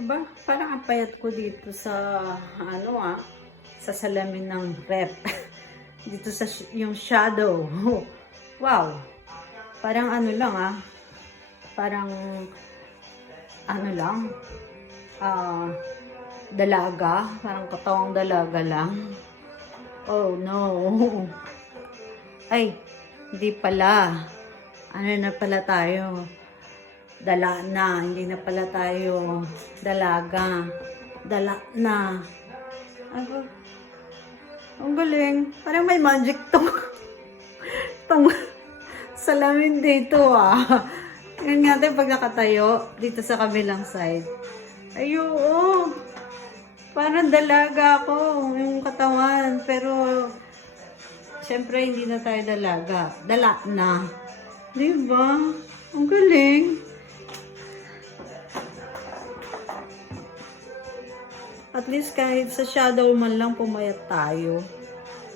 Aba, parang ang payat ko dito sa, sa salamin ng rep. Dito sa yung shadow. Wow. Parang ano lang parang ano lang, dalaga. Parang katawang dalaga lang. Oh no. Ay, hindi pala. Ano na pala tayo? Dala na, hindi na pala tayo dalaga. Dala na. Ay, ang galing. Parang may magic tong salamin dito Yan nga tayo pag nakatayo dito sa kabilang side. Ay, oo. Parang dalaga ako yung katawan. Pero, syempre hindi na tayo dalaga. Dala na. Diba? Ang galing. At least kahit sa shadow man lang pumayat tayo.